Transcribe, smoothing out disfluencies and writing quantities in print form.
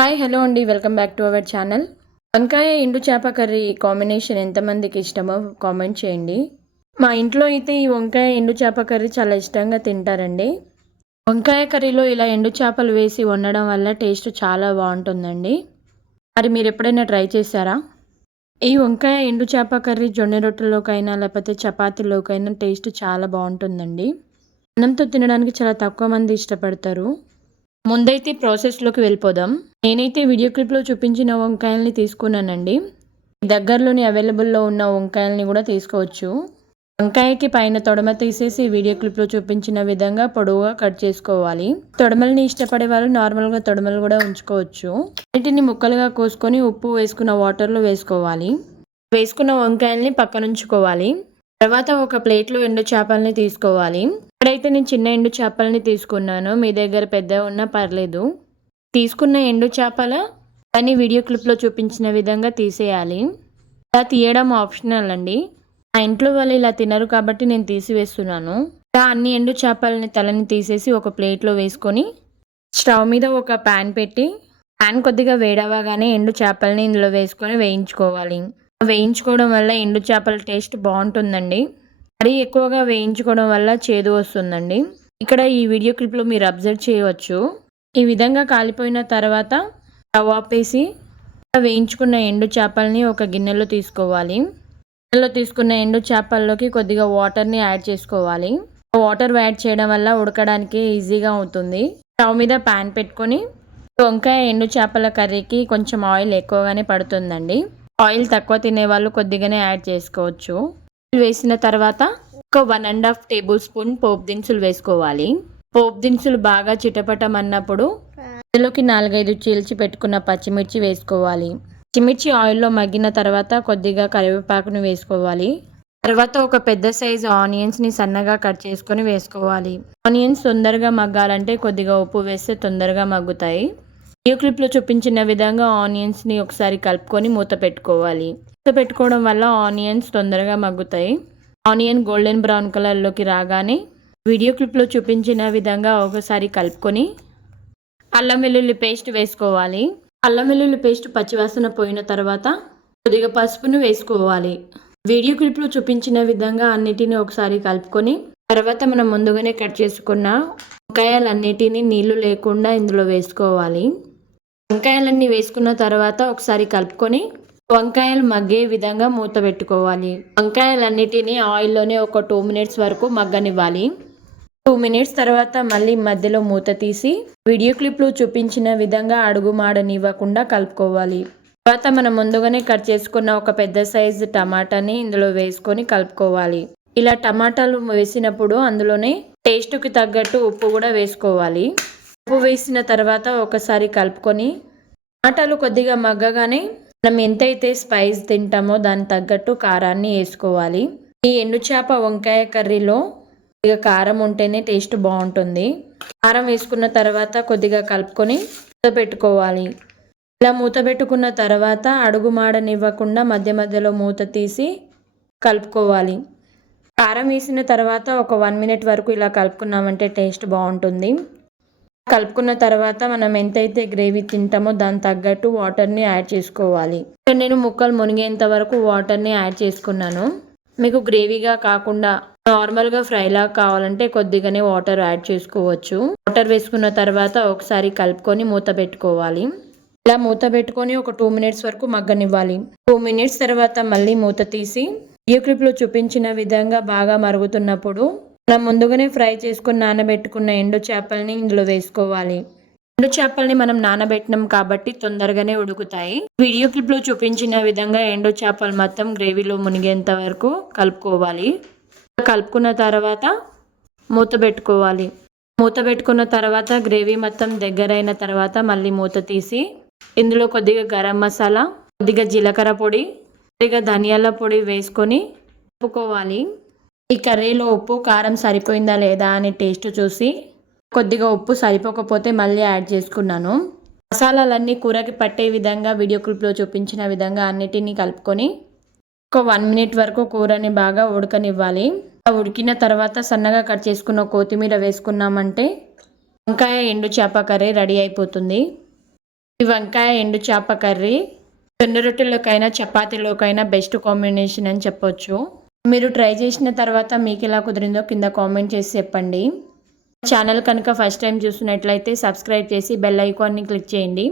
Hi hello అండి, welcome back to our channel. వంకాయ ఎండు చేప కర్రీ కాంబినేషన్ ఎంతమందికి ఇష్టమో కామెంట్ చేయండి. మా ఇంట్లో అయితే ఈ వంకాయ ఎండు చేప కర్రీ చాలా ఇష్టంగా తింటారండి. వంకాయ కర్రీలో ఇలా ఎండు చేపలు వేసి వండడం వల్ల టేస్ట్ చాలా బాగుంటుందండి. మరి మీరు ఎప్పుడైనా ట్రై చేశారా? ఈ వంకాయ ఎండు చేప కర్రీ జొన్న రొట్టెలోకైనా లేకపోతే చపాతీలోకైనా టేస్ట్ చాలా బాగుంటుందండి. అన్నంతో తినడానికి చాలా తక్కువ మంది ఇష్టపడతారు. ముందైతే ప్రాసెస్లోకి వెళ్ళిపోదాం. నేనైతే వీడియో క్లిప్లో చూపించిన వంకాయల్ని తీసుకున్నానండి. దగ్గరలోని అవైలబుల్లో ఉన్న వంకాయల్ని కూడా తీసుకోవచ్చు. వంకాయకి పైన తొడమ తీసేసి వీడియో క్లిప్లో చూపించిన విధంగా పొడవుగా కట్ చేసుకోవాలి. తొడమల్ని ఇష్టపడే వాళ్ళు నార్మల్గా తొడమలు కూడా ఉంచుకోవచ్చు. వీటిని ముక్కలుగా కోసుకొని ఉప్పు వేసుకున్న వాటర్లో వేసుకోవాలి. వేసుకున్న వంకాయల్ని పక్కనుంచుకోవాలి. తర్వాత ఒక ప్లేట్లో ఎండు చేపల్ని తీసుకోవాలి. ఇక్కడైతే నేను చిన్న ఎండు చేపల్ని తీసుకున్నాను. మీ దగ్గర పెద్ద ఉన్నా పర్లేదు. తీసుకున్న ఎండు చేపల దాన్ని వీడియో క్లిప్లో చూపించిన విధంగా తీసేయాలి. ఇలా తీయడం ఆప్షనల్ అండి. మా ఇంట్లో వాళ్ళు ఇలా తినరు కాబట్టి నేను తీసివేస్తున్నాను. ఇలా అన్ని ఎండు చేపలని తలని తీసేసి ఒక ప్లేట్లో వేసుకొని స్టవ్ మీద ఒక ప్యాన్ పెట్టి ప్యాన్ కొద్దిగా వేడవగానే ఎండు చేపలని ఇందులో వేసుకొని వేయించుకోవాలి. వేయించుకోవడం వల్ల ఎండు చేపల టేస్ట్ బాగుంటుందండి. మరీ ఎక్కువగా వేయించుకోవడం వల్ల చేదు వస్తుందండి. ఇక్కడ ఈ వీడియో క్లిప్లో మీరు అబ్జర్వ్ చేయవచ్చు. ఈ విధంగా కాలిపోయిన తర్వాత స్టవ్ ఆపేసి వేయించుకున్న ఎండు చేపల్ని ఒక గిన్నెలో తీసుకోవాలి. గిన్నెలో తీసుకున్న ఎండు చేపల్లోకి కొద్దిగా వాటర్ని యాడ్ చేసుకోవాలి. వాటర్ యాడ్ చేయడం వల్ల ఉడకడానికి ఈజీగా అవుతుంది. స్టవ్ మీద ప్యాన్ పెట్టుకొని వంకాయ ఎండు చేపల కర్రీకి కొంచెం ఆయిల్ ఎక్కువగానే పడుతుందండి. ఆయిల్ తక్కువ తినే వాళ్ళు కొద్దిగానే యాడ్ చేసుకోవచ్చు. వేసిన తర్వాత ఒక 1.5 టేబుల్ స్పూన్ పోపు దినుసులు వేసుకోవాలి. పోపు దినుసులు బాగా చిటపటమన్నప్పుడు అందులోకి 4-5 చీల్చి పెట్టుకున్న పచ్చిమిర్చి వేసుకోవాలి. పచ్చిమిర్చి ఆయిల్లో మగ్గిన తర్వాత కొద్దిగా కరివేపాకును వేసుకోవాలి. తర్వాత ఒక పెద్ద సైజు ఆనియన్స్ని సన్నగా కట్ చేసుకొని వేసుకోవాలి. ఆనియన్స్ తొందరగా మగ్గాలంటే కొద్దిగా ఉప్పు వేస్తే తొందరగా మగ్గుతాయి. వీడియో క్లిప్లో చూపించిన విధంగా ఆనియన్స్ని ఒకసారి కలుపుకొని మూత పెట్టుకోవాలి. మూత పెట్టుకోవడం వల్ల ఆనియన్స్ తొందరగా మగ్గుతాయి. ఆనియన్ గోల్డెన్ బ్రౌన్ కలర్లోకి రాగానే వీడియో క్లిప్లో చూపించిన విధంగా ఒకసారి కలుపుకొని అల్లం వెల్లుల్లి పేస్ట్ వేసుకోవాలి. అల్లం వెల్లుల్లి పేస్ట్ పచ్చివాసన పోయిన తర్వాత కొద్దిగా పసుపును వేసుకోవాలి. వీడియో క్లిప్లో చూపించిన విధంగా అన్నిటిని ఒకసారి కలుపుకొని తర్వాత మనం ముందుగానే కట్ చేసుకున్న వంకాయలన్నిటినీ నీళ్లు లేకుండా ఇందులో వేసుకోవాలి. వంకాయలన్నీ వేసుకున్న తర్వాత ఒకసారి కలుపుకొని వంకాయలు మగ్గే విధంగా మూత పెట్టుకోవాలి. వంకాయలన్నిటినీ ఆయిల్లోనే ఒక 2 మినిట్స్ వరకు మగ్గనివ్వాలి. 2 మినిట్స్ తర్వాత మళ్ళీ మధ్యలో మూత తీసి వీడియో క్లిప్లో చూపించిన విధంగా అడుగు మాడనివ్వకుండా కలుపుకోవాలి. తర్వాత మనం ముందుగానే కట్ చేసుకున్న ఒక పెద్ద సైజు టమాటాని ఇందులో వేసుకొని కలుపుకోవాలి. ఇలా టమాటాలు వేసినప్పుడు అందులోనే టేస్ట్కి తగ్గట్టు ఉప్పు కూడా వేసుకోవాలి. ఉప్పు వేసిన తర్వాత ఒకసారి కలుపుకొని టమాటాలు కొద్దిగా మగ్గగానే మనం ఎంతైతే స్పైస్ తింటామో దానికి తగ్గట్టు కారాన్ని వేసుకోవాలి. ఈ ఎండు చేప వంకాయ కర్రీలో కొద్దిగా కారం ఉంటేనే టేస్ట్ బాగుంటుంది. కారం వేసుకున్న తర్వాత కొద్దిగా కలుపుకొని మూత పెట్టుకోవాలి. ఇలా మూత పెట్టుకున్న తర్వాత అడుగు మాడనివ్వకుండా మధ్య మధ్యలో మూత తీసి కలుపుకోవాలి. కారం వేసిన తర్వాత ఒక 1 మినిట్ వరకు ఇలా కలుపుకున్నామంటే టేస్ట్ బాగుంటుంది. కలుపుకున్న తర్వాత మనం ఎంతైతే గ్రేవీ తింటామో దానికి తగ్గట్టు వాటర్ని యాడ్ చేసుకోవాలి. నేను ముక్కలు మునిగేంత వరకు వాటర్ని యాడ్ చేసుకున్నాను. మీకు గ్రేవీగా కాకుండా నార్మల్గా ఫ్రైలా కావాలంటే కొద్దిగానే వాటర్ యాడ్ చేసుకోవచ్చు. వాటర్ వేసుకున్న తర్వాత ఒకసారి కలుపుకొని మూత పెట్టుకోవాలి. ఇలా మూత పెట్టుకొని ఒక 2 మినిట్స్ వరకు మగ్గనివ్వాలి. 2 మినిట్స్ తర్వాత మళ్ళీ మూత తీసి వీడియో క్లిప్లో చూపించిన విధంగా బాగా మరుగుతున్నప్పుడు మనం ముందుగానే ఫ్రై చేసుకుని నానబెట్టుకున్న ఎండు చేపల్ని ఇందులో వేసుకోవాలి. ఎండు చేపల్ని మనం నానబెట్టినాం కాబట్టి తొందరగానే ఉడుకుతాయి. వీడియో క్లిప్లో చూపించిన విధంగా ఎండు చేపలు మొత్తం గ్రేవీలో మునిగేంత వరకు కలుపుకోవాలి. కలుపుకున్న తర్వాత మూత పెట్టుకోవాలి. మూత పెట్టుకున్న తర్వాత గ్రేవీ మొత్తం దగ్గరైన తర్వాత మళ్ళీ మూత తీసి ఇందులో కొద్దిగా గరం మసాలా, కొద్దిగా జీలకర్ర పొడి, కొద్దిగా ధనియాల పొడి వేసుకొని కలుపుకోవాలి. ఈ కర్రీలో ఉప్పు కారం సరిపోయిందా లేదా అని టేస్ట్ చూసి కొద్దిగా ఉప్పు సరిపోకపోతే మళ్ళీ యాడ్ చేసుకున్నాను. మసాలాలన్నీ కూరకి పట్టే విధంగా వీడియో క్లిప్లో చూపించిన విధంగా అన్నిటినీ కలుపుకొని ఒక 1 మినిట్ వరకు కూరని బాగా ఉడకనివ్వాలి. ఉడికిన తర్వాత సన్నగా కట్ చేసుకున్న కొత్తిమీర వేసుకున్నామంటే వంకాయ ఎండు చేప కర్రీ రెడీ అయిపోతుంది. ఈ వంకాయ ఎండు చేప కర్రీ జొన్న రొట్టెలోకైనా చపాతీలోకైనా బెస్ట్ కాంబినేషన్ అని చెప్పొచ్చు. మీరు ట్రై చేసిన తర్వాత మీకు ఎలా కుదిరిందో కింద కామెంట్ చేసి చెప్పండి. ఛానల్ కనుక ఫస్ట్ టైం చూస్తున్నట్లయితే సబ్స్క్రైబ్ చేసి బెల్ ఐకాన్ని క్లిక్ చేయండి.